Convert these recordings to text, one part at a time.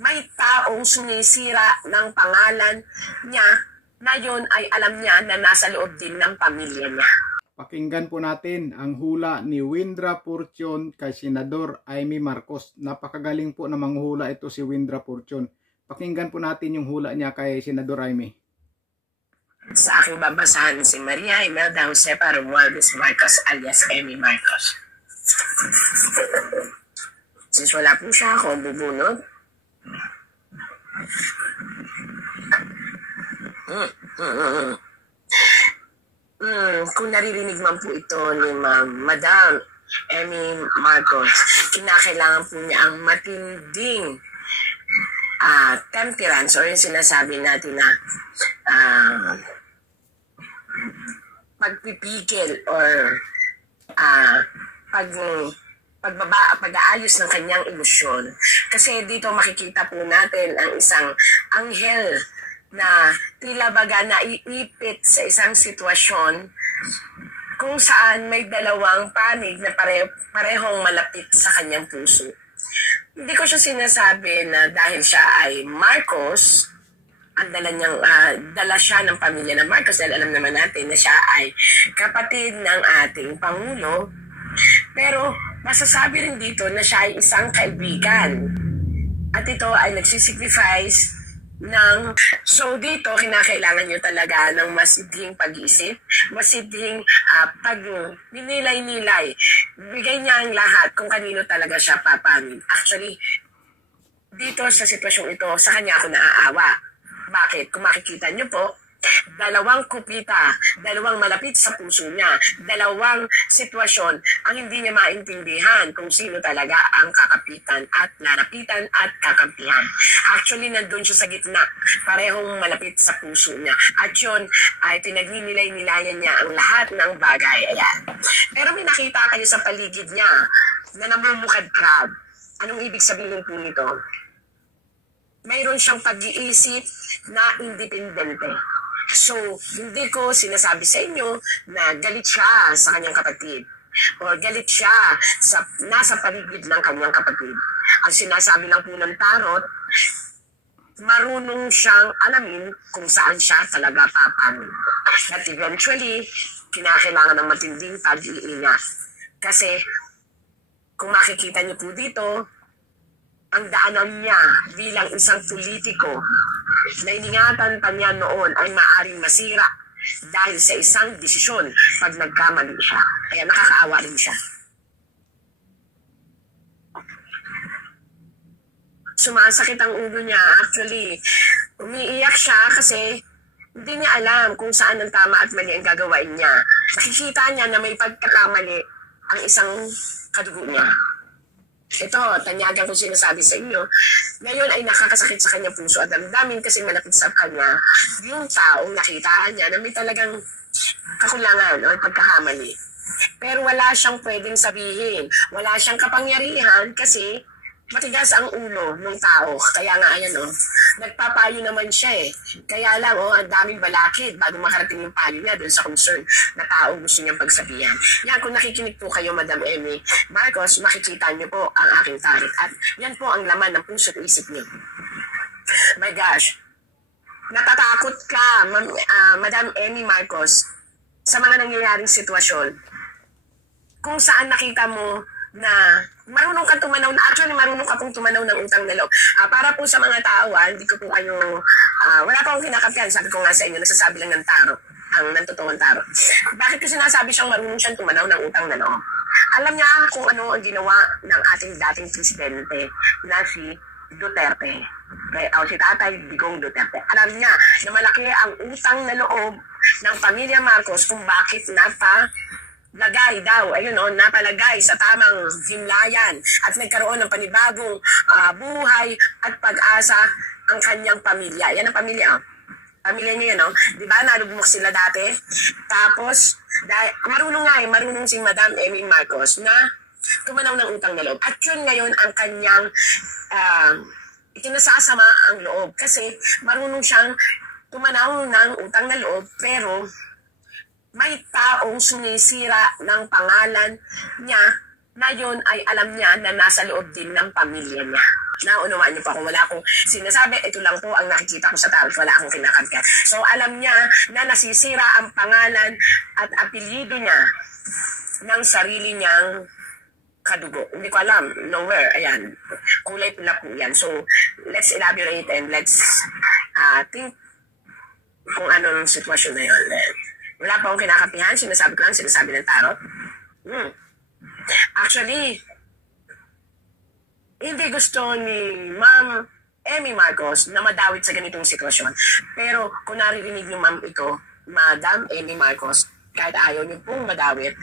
may taong sumisira ng pangalan niya na yun ay alam niya na nasa loob din ng pamilya niya. Pakinggan po natin ang hula ni Windra Fortune kay Senador Amy Marcos. Napakagaling po na manghula ito si Windra Fortune. Pakinggan po natin yung hula niya kay Senador Amy. Sa aking babasahan si Maria Imelda Josefa Romualdez Marcos alias Amy Marcos. Since wala po siya, ako ang bubunod. Kung naririnig man po ito ni Madam Amy Marcos, kinakailangan po niya ang matinding temperance or yung sinasabi natin na pagpipigil or pag-aayos ng kanyang emosyon. Kasi dito makikita po natin ang isang anghel na tila baga naiipit sa isang sitwasyon kung saan may dalawang panig na parehong malapit sa kanyang puso. Hindi ko siya sinasabi na dahil siya ay Marcos, ang dala siya ng pamilya ng Marcos dahil alam naman natin na siya ay kapatid ng ating Pangulo. Pero masasabi rin dito na siya ay isang kaibigan. At ito ay nagsisacrifice ng... So dito, kinakailangan nyo talaga ng masidhing pag-iisip, masidhing pag-nilay-nilay. Bigay niya ang lahat kung kanino talaga siya papamil. Actually, dito sa sitwasyong ito, sa kanya ako naaawa. Bakit? Kung makikita nyo po, dalawang kupita, dalawang malapit sa puso niya, dalawang sitwasyon ang hindi niya maintindihan kung sino talaga ang kakapitan at lalapitan at kakampihan. Actually, nandun siya sa gitna, parehong malapit sa puso niya. At yun ay pinagninilay-nilayan niya ang lahat ng bagay. Ayan. Pero may nakita kayo sa paligid niya na namumukadkad. Anong ibig sabihin po nito? Mayroon siyang pag-iisip na independente. So, hindi ko sinasabi sa inyo na galit siya sa kanyang kapatid o galit siya sa nasa paligid ng kanyang kapatid. Ang sinasabi lang po ng tarot, marunong siyang alamin kung saan siya talaga papamil. At eventually, kinakailangan ng matinding pag-iingat. Kasi, kung makikita niyo po dito, ang daanan niya bilang isang politiko na iningatan pa niya noon ay maaaring masira dahil sa isang desisyon pag nagkamali siya. Kaya nakakaawa rin siya. Sumasakit ang ulo niya. Actually, umiiyak siya kasi hindi niya alam kung saan ang tama at mali ang gagawin niya. Nakikita niya na may pagkakamali ang isang kadugo niya. Ito, tanyagan kong sinasabi sa inyo, ngayon ay nakakasakit sa kanyang puso at damdamin kasi malapit sa kanya yung taong nakitaan niya na may talagang kakulangan o pagkakamali. Pero wala siyang pwedeng sabihin, wala siyang kapangyarihan kasi matigas ang ulo ng tao. Kaya nga, ayan nagpapayo naman siya eh. Kaya lang, ang daming balakid bago makarating yung payo niya doon sa concern na tao gusto niyang pagsabihan. Yan, kung nakikinig po kayo, Madam Amy Marcos, makikita niyo po ang aking tarot. At yan po ang laman ng puso at isip niyo. My gosh, natatakot ka, Madam Amy Marcos, sa mga nangyayaring sitwasyon. Kung saan nakita mo na marunong ka tumanaw na, actually marunong ka pong tumanaw ng utang na loob. Para po sa mga tao, hindi ko po kayo, wala pa akong kinakapihan, sabi ko nga sa inyo, nagsasabi lang ng taro, ang nantotoong taro. Bakit ko sinasabi siyang marunong siyang tumanaw ng utang na loob? Alam niya kung ano ang ginawa ng ating dating presidente na si Duterte. Si Tatay Digong Duterte. Alam niya na malaki ang utang na loob ng pamilya Marcos kung bakit napalagay sa tamang himlayan at nagkaroon ng panibagong buhay at pag-asa ang kanyang pamilya. Yan ang pamilya. Pamilya niya yun, Di ba? Nalugmok sila dati. Tapos, marunong si Madam Amy Marcos na tumanaw ng utang na loob. At yun ngayon ang kanyang ikinasasama ang loob. Kasi marunong siyang tumanaw ng utang na loob, pero may taong sumisira ng pangalan niya na yun ay alam niya na nasa loob din ng pamilya niya. Naunawaan niyo po ako, wala akong sinasabi, ito lang po ang nakikita ko sa tarot, wala akong kinakampihan. So alam niya na nasisira ang pangalan at apelyido niya ng sarili niyang kadugo. Hindi ko alam, nowhere, ayan. Kulay pula po yan. So let's elaborate and let's think kung anong sitwasyon na yun. Wala pa akong kinakampihan, sinasabi ko lang, sinasabi ng tarot. Actually, hindi gusto ni Ma'am Amy Marcos na madawit sa ganitong sitwasyon. Pero kung naririnig niyo ma'am ito, Madam Amy Marcos, kahit ayaw niyo pong madawit,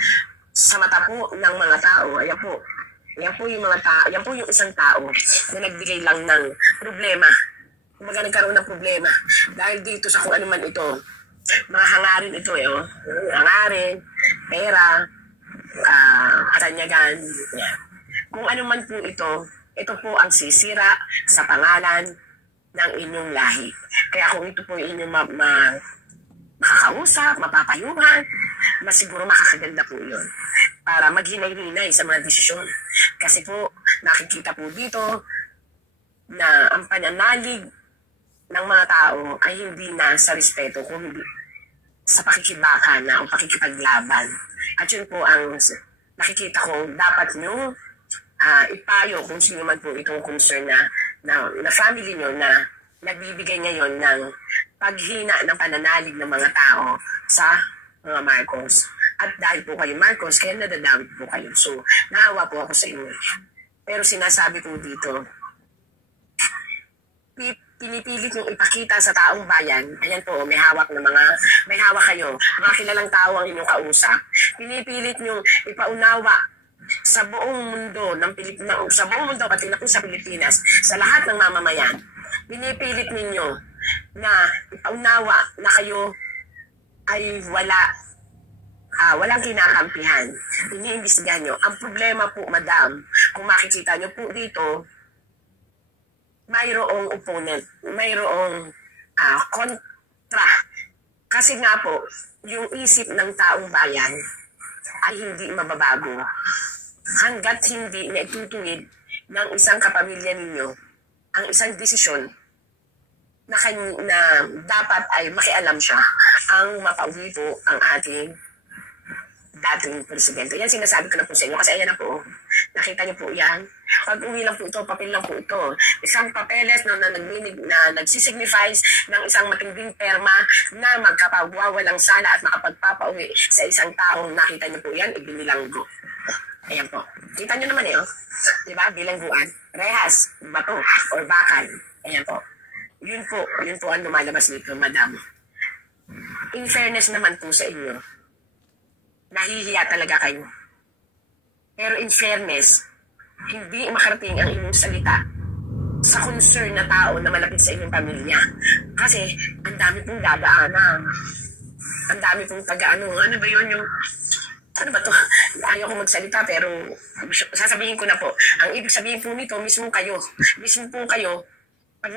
sa mata po ng mga tao, ayan po yung mga tao, yan po yung isang tao na nagbigay lang ng problema. Kumbaga nagkaroon ng problema. Dahil dito sa kung ano man ito, mga hangarin ito hangarin, pera, katanyagan, yan. Kung ano man po ito po ang sisira sa pangalan ng inyong lahi. Kaya kung ito po inyong makakausap, mapapayungan, mas siguro makakaganda po yun. Para maghinay-hinay sa mga desisyon. Kasi po, nakikita po dito na ang pananalig ng mga tao ay hindi na sa respeto, kundi sa pakikibaka na o pakikipaglaban. At yun po ang nakikita ko dapat nyo ipayo kung sino man po itong concern na family nyo na nagbibigay ngayon ng paghina ng pananalig ng mga tao sa mga Marcos. At dahil po kayo Marcos, kaya nadadawit po kayo. So, naawa po ako sa inyo. Pero sinasabi ko dito, pinipilit yung ipakita sa taong bayan, ayan po, may hawak kayo, mga kilalang tao ang inyong kausap. Pinipilit yung ipaunawa sa buong mundo sa buong mundo pati na po sa Pilipinas, sa lahat ng mamamayan. Pinipilit ninyo na ipaunawa na kayo ay walang kinakampihan. Iniimbestigahan nyo. Ang problema po, madam, kung makikita nyo po dito, mayroong opponent, mayroong kontra. Kasi nga po, yung isip ng taong bayan ay hindi mababago hanggat hindi na itutuwid ng isang kapamilya ninyo ang isang desisyon na dapat ay makialam siya ang mapauwi po ang ating dating presidente. Yan sinasabi ko na po sa inyo kasi ayan na po. Nakita niyo po yan. Pag uwi lang po ito, papel lang po ito. Isang papeles na nagsisignifies ng isang matinding perma na magkapawawalang sala at makapagpapauwi sa isang taong nakita niyo po yan, ibinilanggo. Ayan po. Kita niyo naman diba? Bilangguan. Rehas, bato, or bakal. Ayan po. Yun po ang lumalabas dito, madam. In fairness naman po sa inyo, nahihiya talaga kayo. Pero in fairness, hindi makarating ang inyong salita sa concern na tao na malapit sa inyong pamilya. Kasi, ang dami pong dadaanan. Ang dami pong ano ba yun yung, ano ba to? Ayaw ko magsalita pero sasabihin ko na po. Ang ibig sabihin po nito, mismo po kayo, pag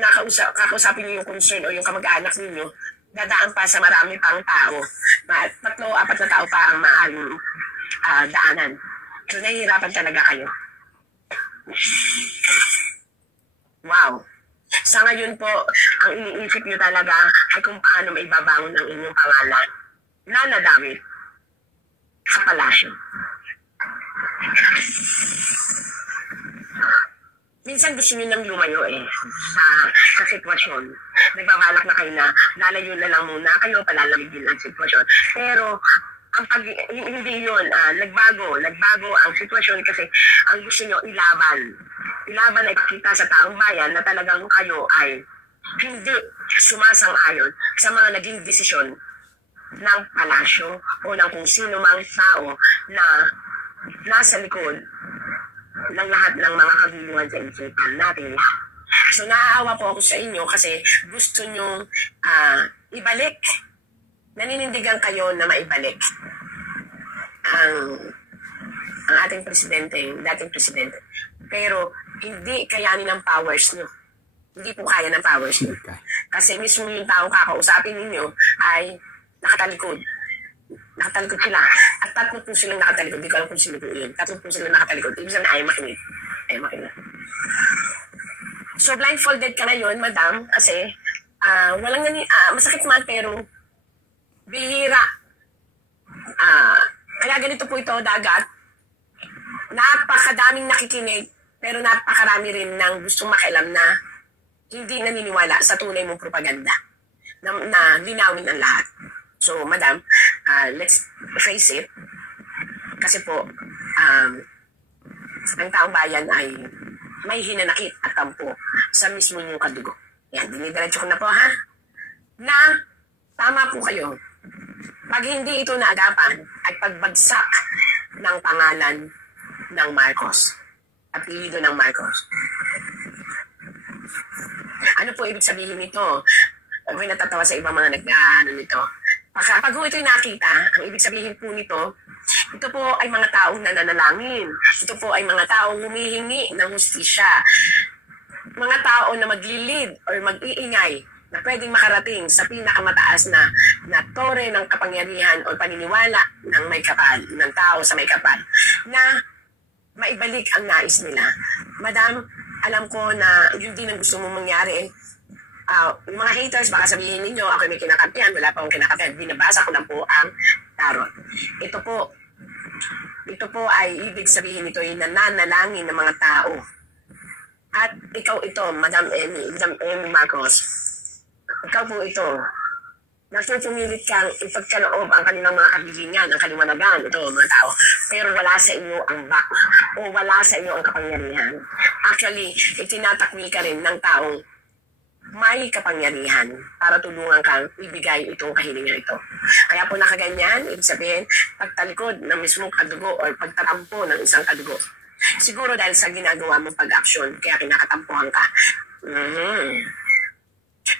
kakausapin niyo yung concern o yung kamag-anak ninyo, dadaan pa sa marami pang tao. 3-4 na tao pa ang maaaring daanan. So, nahihirapan talaga kayo. Wow. Sa ngayon po, ang iniisip niyo talaga ay kung paano maibabangon ang inyong pangalan na nadamit sa palasyo. Minsan gusto nyo nang lumayo sa sitwasyon. Nagbabalak na kayo na lalayo na lang muna kayo, palalamigin ang sitwasyon. Pero hindi yun, nagbago ang sitwasyon kasi ang gusto nyo ilaban. Ilaban ay pakita sa taong bayan na talagang kayo ay hindi sumasang-ayon sa mga naging desisyon ng palasyo o ng kung sino mang tao na nasa likod ng lahat ng mga kaguluhan sa isipan natin. So naaawa po ako sa inyo kasi gusto nyo ibalik. Naninindigan kayo na maibalik ang ating presidente, dating presidente. Pero hindi kayanin ng powers nyo. Hindi po kaya ng powers nyo. Kasi mismo yung taong kakausapin ninyo ay nakatalikod. Nakatalikod sila. At 3 po silang nakatalikod. Hindi ko alam kung sino po yun. 3 po silang nakatalikod. Ibig sabihin, ay makinig. So blindfolded ka ngayon, madam, kasi masakit man pero bihira. Kaya ganito po ito, dagat. Napakadaming nakikinig, pero napakarami rin ng gustong makialam na hindi naniniwala sa tunay mong propaganda na linawin ang lahat. So, madam, let's face it. Kasi po, ang taong bayan ay may hinanakit at tampo sa mismo yung kadugo. Yan, dinidiretso ko na po, ha? Na, tama po kayo. Pag hindi ito naagapan at pagbagsak ng pangalan ng Marcos, apelido ng Marcos. Ano po ibig sabihin nito? Ako'y natatawa sa ibang mga nag-ano nito. Pag ito'y nakita, ang ibig sabihin po nito, ito po ay mga taong nananalangin. Ito po ay mga taong humihingi ng hustisya. Mga tao na maglilid or mag-iingay na pwedeng makarating sa pinakamataas na tore ng kapangyarihan o paniniwala ng may kapal, ng tao sa may kapal, na maibalik ang nais nila. Madam, alam ko na yun din ang gusto mong mangyari. Yung mga haters, baka sabihin ninyo, ako may kinakampihan, wala pa akong kinakampihan. Binabasa ko lang po ang tarot. Ito po ay ibig sabihin nito ay nananalangin ng mga tao. At ikaw ito, Madam Amy Marcos, ikaw po ito, nagpupumilit kang ipagkaloob ang kanilang mga kabilingan, ang kaliwanagan, ito mga tao, pero wala sa inyo ang back o wala sa inyo ang kapangyarihan. Actually, itinatakwil ka rin ng taong may kapangyarihan para tulungan kang ibigay itong kahilingan ito. Kaya po nakaganyan, ibig sabihin, pagtalikod ng mismong kadugo o pagtatampo ng isang kadugo. Siguro dahil sa ginagawa mong pag-aksyon, kaya kinakatampuhan ka.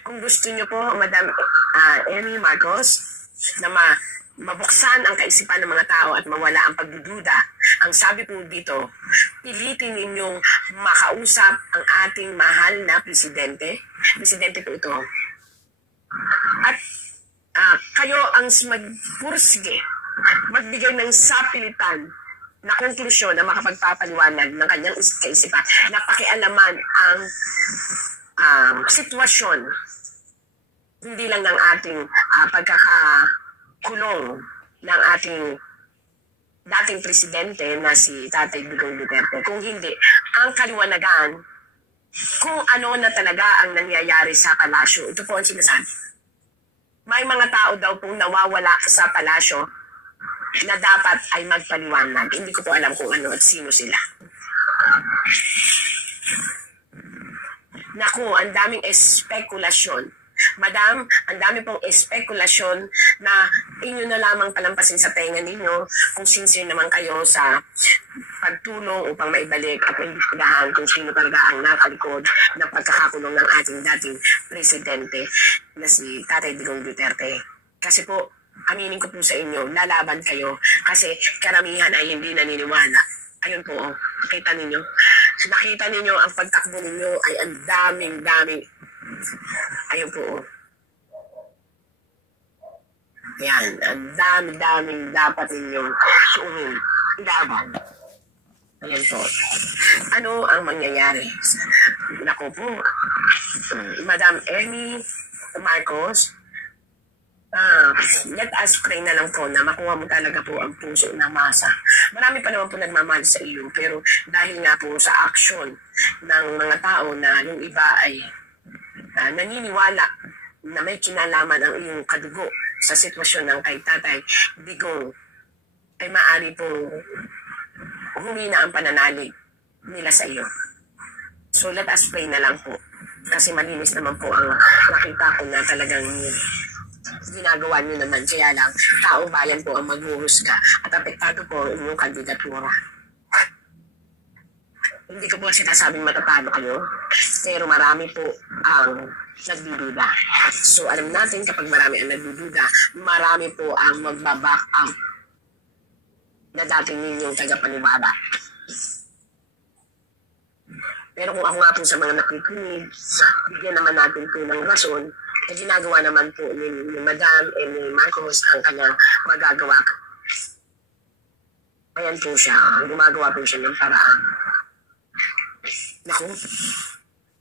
Kung gusto niyo po, Madam Amy Marcos, na mabuksan ang kaisipan ng mga tao at mawala ang pagdududa, ang sabi po dito, pilitin ninyong makausap ang ating mahal na presidente. Presidente po ito. At kayo ang magpursige, magbigay ng sapilitan na konklusyon na makapagpapaliwanag ng kanyang kaisipan na pakialaman ang sitwasyon hindi lang ng ating pagkakakulong ng ating dating presidente na si Tatay Digong Duterte. Kung hindi, ang kaliwanagan kung ano na talaga ang nangyayari sa palasyo. Ito po ang sinasabi. May mga tao daw pong nawawala sa palasyo na dapat ay magpaliwanag. Hindi ko po alam kung ano at sino sila. Naku, ang daming espekulasyon. Madam, ang dami pong espekulasyon na inyo na lamang palampasin sa tenga ninyo kung sincere naman kayo sa pagtulong upang maibalik at imbestigahan kung sino talaga ang nakalikod ng pagkakakulong ng ating dating presidente na si Tatay Digong Duterte. Kasi po, aminin ko po sa inyo, lalaban kayo kasi karamihan ay hindi naniniwala. Ayun po, nakita ninyo. So, nakita ninyo ang pagtakbo ninyo ay ang daming. Ayun po. Yan, ang daming dapat ninyong suungin. Laban. Ayan po. Ano ang mangyayari? Naku po, Madam Amy Marcos, let us pray na lang po na makuha mo talaga po ang puso ng masa. Marami pa naman po nagmamahal sa iyo, pero dahil nga po sa action ng mga tao na yung iba ay naniniwala na may kinalaman ang iyong kadugo sa sitwasyon ng kay Tatay Digong, ay maaari po humina ang pananalig nila sa iyo. So let us pray na lang po. Kasi malinis naman po ang nakita ko na talagang ginagawa niyo naman. Kaya lang, taong bayan po ang maghuhusga at apektado po ang inyong kandidatura. Hindi ko po sinasabing matatalo kayo, pero marami po ang nagdududa. So alam natin kapag marami ang nagdududa, marami po ang magbaback out na dating ninyong tagapaniwala. Pero kung ako nga po sa mga nakikinig, bigyan naman natin po ng rason na ginagawa naman po ni Madam and ni Marcos ang kanyang magagawa. Ayan po siya, gumagawa po siya ng paraan. Naku,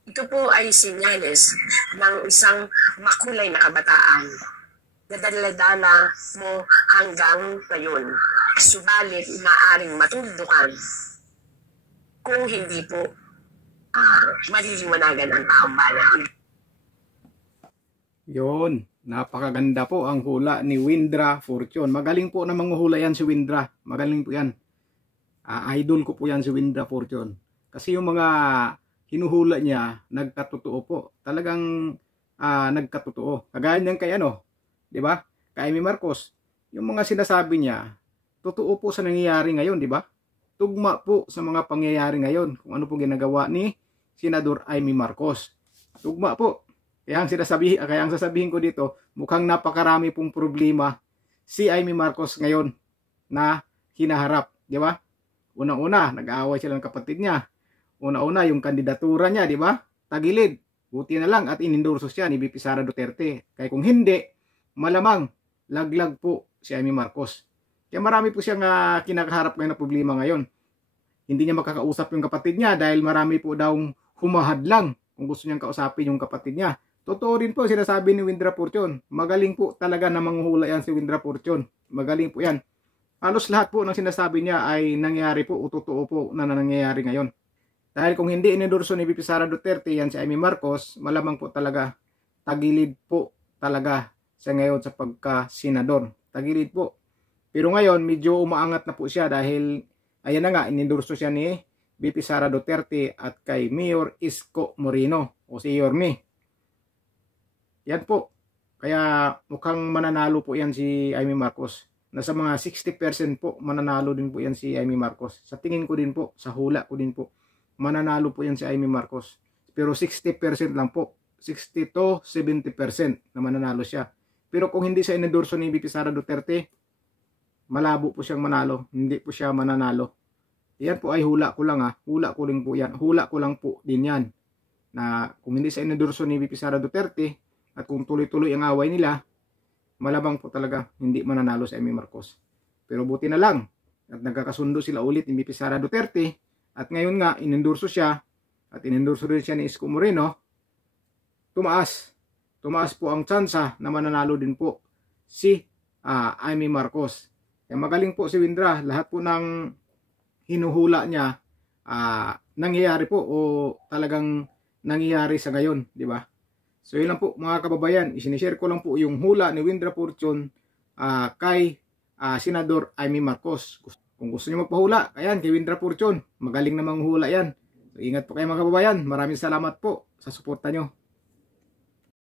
Ito po ay senyales ng isang makulay na kabataan na dala-dala mo hanggang ngayon. Subalit, maaaring matuldukan kung hindi po maliliwanagan ang taong bayan. Yon, napakaganda po ang hula ni Windra Fortune. Magaling po na manguhula yan si Windra. Magaling po yan. Idol ko po yan si Windra Fortune. Kasi yung mga hinuhula niya, nagkatotoo po. Talagang nagkatotoo. Kagaya niyan kay di ba? Kay Amy Marcos. Yung mga sinasabi niya, totoo po sa nangyayari ngayon, di ba? Tugma po sa mga pangyayari ngayon kung ano po ginagawa ni Senador Amy Marcos. Tugma po. Kaya ang sasabihin ko dito, mukhang napakarami pong problema si Amy Marcos ngayon na hinaharap, di ba? Una-una, nag-aaway sila ng kapatid niya. Una-una, yung kandidatura niya, di ba? Tagilid. Buti na lang at inendorso siya ni VP Sara Duterte. Kaya kung hindi, malamang laglag po si Amy Marcos. Kaya marami po siyang kinakaharap ngayon na problema ngayon. Hindi niya makakausap yung kapatid niya dahil marami po daw humahadlang kung gusto niyang kausapin yung kapatid niya. Totoo din po sinasabi ni Windra Fortune. Magaling po talaga na manguhula yan si Windra Fortune. Magaling po yan. Halos lahat po ng sinasabi niya ay nangyayari po o totoo po na nangyayari ngayon. Dahil kung hindi inendorso ni VP Sara Duterte yan si Amy Marcos, malamang po talaga tagilid po talaga siya ngayon sa pagka-senador. Tagilid po. Pero ngayon medyo umaangat na po siya dahil ayan na nga, inendorso siya ni VP Sara Duterte at kay Mayor Isko Moreno o si Yorme. Yan po. Kaya mukhang mananalo po yan si Amy Marcos. Nasa mga 60% po mananalo din po yan si Amy Marcos. Sa tingin ko din po, sa hula ko din po, mananalo po yan si Amy Marcos. Pero 60% lang po. 60 to 70% na mananalo siya. Pero kung hindi siya inendorso ni VP Sara Duterte, malabo po siyang manalo. Hindi po siya mananalo. Yan po ay hula ko lang Hula ko lang po yan. Hula ko lang po din yan. Na kung hindi siya inendorso ni VP Sara Duterte, at kung tuloy-tuloy ang away nila, malabang po talaga hindi mananalo si Amy Marcos. Pero buti na lang at nagkakasundo sila ulit ni VP Sara Duterte at ngayon nga inendorso siya at inendorso rin siya ni Isko Moreno. Tumaas po ang tsansa na mananalo din po si Amy Marcos. Kaya magaling po si Windra. Lahat po ng hinuhula niya nangyayari po o talagang nangyayari sa ngayon, di ba? So yun lang po mga kababayan, isinishare ko lang po yung hula ni Windra Fortune kay Senador Amy Marcos. Kung gusto niyo magpahula, ayan kay Windra Fortune, magaling namang hula yan. So, ingat po kayo mga kababayan, maraming salamat po sa suporta nyo.